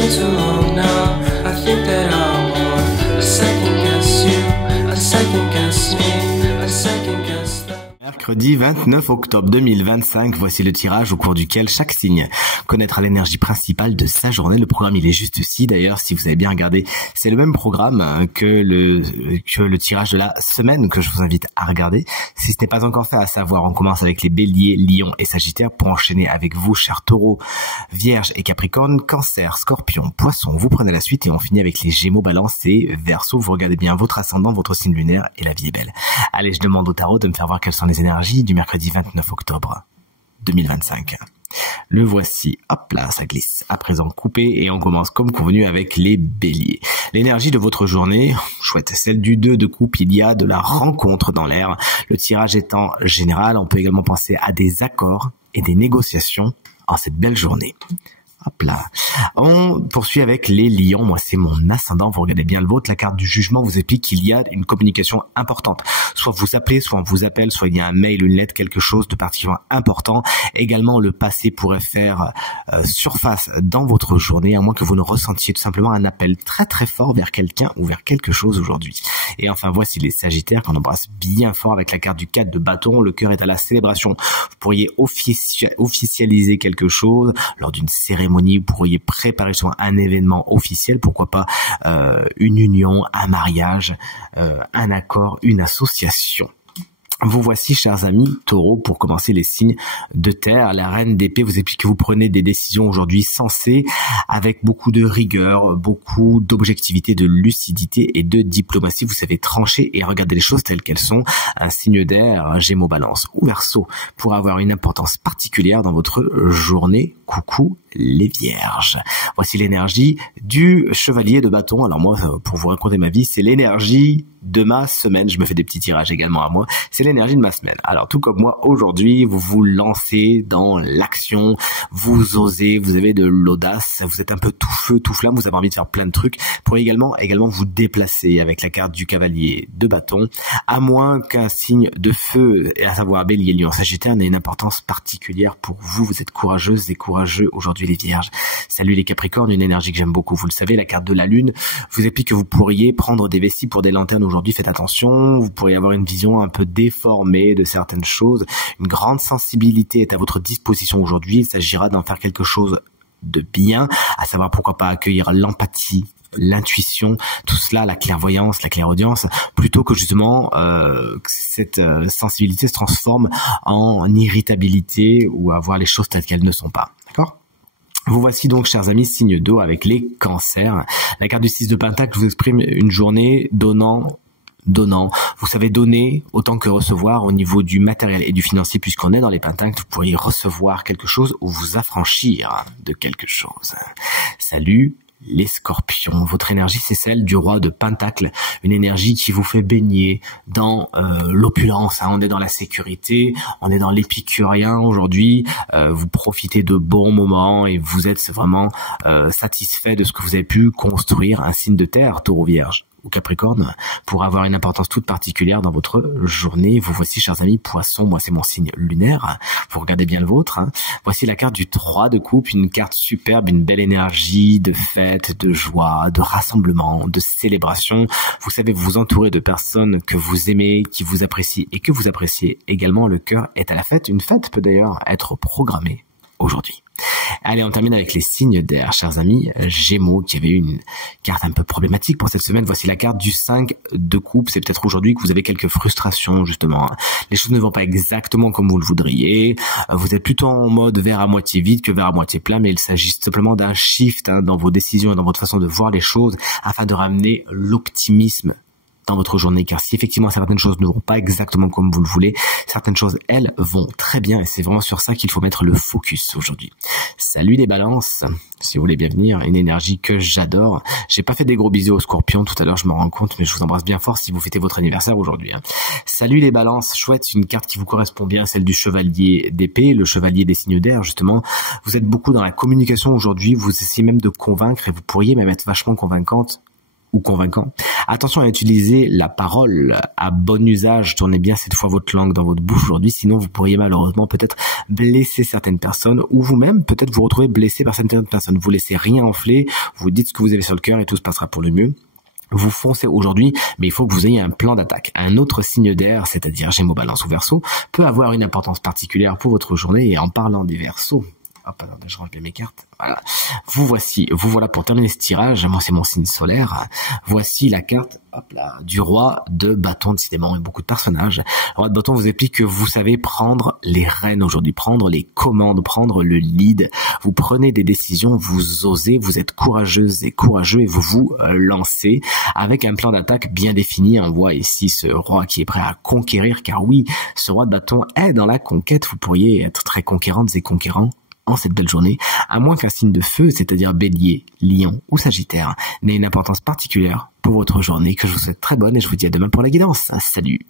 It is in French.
been too long now. I think that I want a second guess you, a second guess me, a second guess that. Mercredi 29 octobre 2025, voici le tirage au cours duquel chaque signe connaîtra l'énergie principale de sa journée. Le programme, il est juste ici. D'ailleurs, si vous avez bien regardé, c'est le même programme que le tirage de la semaine que je vous invite à regarder. Si ce n'est pas encore fait, à savoir, on commence avec les béliers, lions et sagittaires pour enchaîner avec vous, chers taureaux, vierges et capricornes, cancer, scorpion, poisson. Vous prenez la suite et on finit avec les gémeaux, balance et verseau. Vous regardez bien votre ascendant, votre signe lunaire et la vie est belle. Allez, je demande au tarot de me faire voir quelles sont les énergies du mercredi 29 octobre 2025. Le voici, hop là, ça glisse. À présent coupé et on commence comme convenu avec les béliers. L'énergie de votre journée, chouette, celle du 2 de coupe, il y a de la rencontre dans l'air. Le tirage étant général, on peut également penser à des accords et des négociations en cette belle journée. Hop là. On poursuit avec les lions. Moi, c'est mon ascendant. Vous regardez bien le vôtre. La carte du jugement vous explique qu'il y a une communication importante. Soit vous appelez, soit on vous appelle, soit il y a un mail, une lettre, quelque chose de particulièrement important. Également, le passé pourrait faire surface dans votre journée, à moins que vous ne ressentiez tout simplement un appel très très fort vers quelqu'un ou vers quelque chose aujourd'hui. Et enfin, voici les sagittaires qu'on embrasse bien fort avec la carte du 4 de bâton. Le cœur est à la célébration. Vous pourriez officialiser quelque chose lors d'une cérémonie. Vous pourriez préparer sur un événement officiel, pourquoi pas une union, un mariage, un accord, une association. Vous voici, chers amis taureaux, pour commencer les signes de terre. La reine d'épée vous explique que vous prenez des décisions aujourd'hui sensées, avec beaucoup de rigueur, beaucoup d'objectivité, de lucidité et de diplomatie. Vous savez trancher et regarder les choses telles qu'elles sont. Un signe d'air, Gémeaux, Balance ou Verseau, pour avoir une importance particulière dans votre journée. Coucou les vierges. Voici l'énergie du chevalier de bâton. Alors moi, pour vous raconter ma vie, c'est l'énergie de ma semaine. Je me fais des petits tirages également à moi. C'est l'énergie de ma semaine. Alors tout comme moi, aujourd'hui, vous vous lancez dans l'action, vous osez, vous avez de l'audace, vous êtes un peu tout feu, tout flamme, vous avez envie de faire plein de trucs. Pour également vous déplacer avec la carte du cavalier de bâton, à moins qu'un signe de feu, à savoir bélier, lion, sagittaire, n'ait une importance particulière pour vous. Vous êtes courageuses et courageux aujourd'hui les vierges. Salut les capricornes, une énergie que j'aime beaucoup, vous le savez, la carte de la lune vous explique que vous pourriez prendre des vessies pour des lanternes aujourd'hui, faites attention, vous pourriez avoir une vision un peu déformée de certaines choses, une grande sensibilité est à votre disposition aujourd'hui, il s'agira d'en faire quelque chose de bien, à savoir pourquoi pas accueillir l'empathie, l'intuition, tout cela, la clairvoyance, la clairaudience, plutôt que justement cette sensibilité se transforme en irritabilité ou à voir les choses telles qu'elles ne sont pas, d'accord ? Vous voici donc, chers amis, signe d'eau avec les cancers. La carte du 6 de Pentacle vous exprime une journée donnant. Vous savez donner autant que recevoir au niveau du matériel et du financier, puisqu'on est dans les pentacles, vous pourriez recevoir quelque chose ou vous affranchir de quelque chose. Salut les scorpions, votre énergie c'est celle du roi de Pentacle, une énergie qui vous fait baigner dans l'opulence, hein. On est dans la sécurité, on est dans l'épicurien aujourd'hui, vous profitez de bons moments et vous êtes vraiment satisfait de ce que vous avez pu construire. Un signe de terre, taureau, vierge ou capricorne, pour avoir une importance toute particulière dans votre journée. Vous voici, chers amis, poisson, moi c'est mon signe lunaire, vous regardez bien le vôtre, hein. Voici la carte du 3 de coupe, une carte superbe, une belle énergie de fête, de joie, de rassemblement, de célébration. Vous savez vous entourer de personnes que vous aimez, qui vous apprécient et que vous appréciez également. Le cœur est à la fête. Une fête peut d'ailleurs être programmée aujourd'hui. Allez, on termine avec les signes d'air, chers amis. Gémeaux, qui avait une carte un peu problématique pour cette semaine. Voici la carte du 5 de coupe. C'est peut-être aujourd'hui que vous avez quelques frustrations, justement. Les choses ne vont pas exactement comme vous le voudriez. Vous êtes plutôt en mode verre à moitié vide que verre à moitié plein, mais il s'agit simplement d'un shift, hein, dans vos décisions et dans votre façon de voir les choses afin de ramener l'optimisme dans votre journée, car si effectivement certaines choses ne vont pas exactement comme vous le voulez, certaines choses, elles, vont très bien, et c'est vraiment sur ça qu'il faut mettre le focus aujourd'hui. Salut les balances, si vous voulez bien venir, une énergie que j'adore. J'ai pas fait des gros bisous aux scorpions tout à l'heure, je m'en rends compte, mais je vous embrasse bien fort si vous fêtez votre anniversaire aujourd'hui, hein. Salut les balances, chouette, une carte qui vous correspond bien, celle du chevalier d'épée, le chevalier des signes d'air, justement. Vous êtes beaucoup dans la communication aujourd'hui, vous essayez même de convaincre, et vous pourriez même être vachement convaincante ou convaincant. Attention à utiliser la parole à bon usage. Tournez bien cette fois votre langue dans votre bouche aujourd'hui, sinon vous pourriez malheureusement peut-être blesser certaines personnes ou vous-même peut-être vous retrouver blessé par certaines personnes. Vous laissez rien enfler, vous dites ce que vous avez sur le cœur et tout se passera pour le mieux. Vous foncez aujourd'hui, mais il faut que vous ayez un plan d'attaque. Un autre signe d'air, c'est-à-dire Gémeaux, Balance ou Verseau, peut avoir une importance particulière pour votre journée. Et en parlant des Verseaux, hop, attendez, je range bien mes cartes. Voilà. Vous voilà pour terminer ce tirage. Moi, c'est mon signe solaire. Voici la carte, hop là, du roi de bâton. Décidément, il y a beaucoup de personnages. Le roi de bâton vous explique que vous savez prendre les rênes aujourd'hui, prendre les commandes, prendre le lead. Vous prenez des décisions, vous osez, vous êtes courageuse et courageux et vous vous lancez avec un plan d'attaque bien défini. On voit ici ce roi qui est prêt à conquérir, car oui, ce roi de bâton est dans la conquête. Vous pourriez être très conquérantes et conquérants en cette belle journée, à moins qu'un signe de feu, c'est-à-dire Bélier, Lion ou Sagittaire, n'ait une importance particulière pour votre journée, que je vous souhaite très bonne et je vous dis à demain pour la guidance. Salut!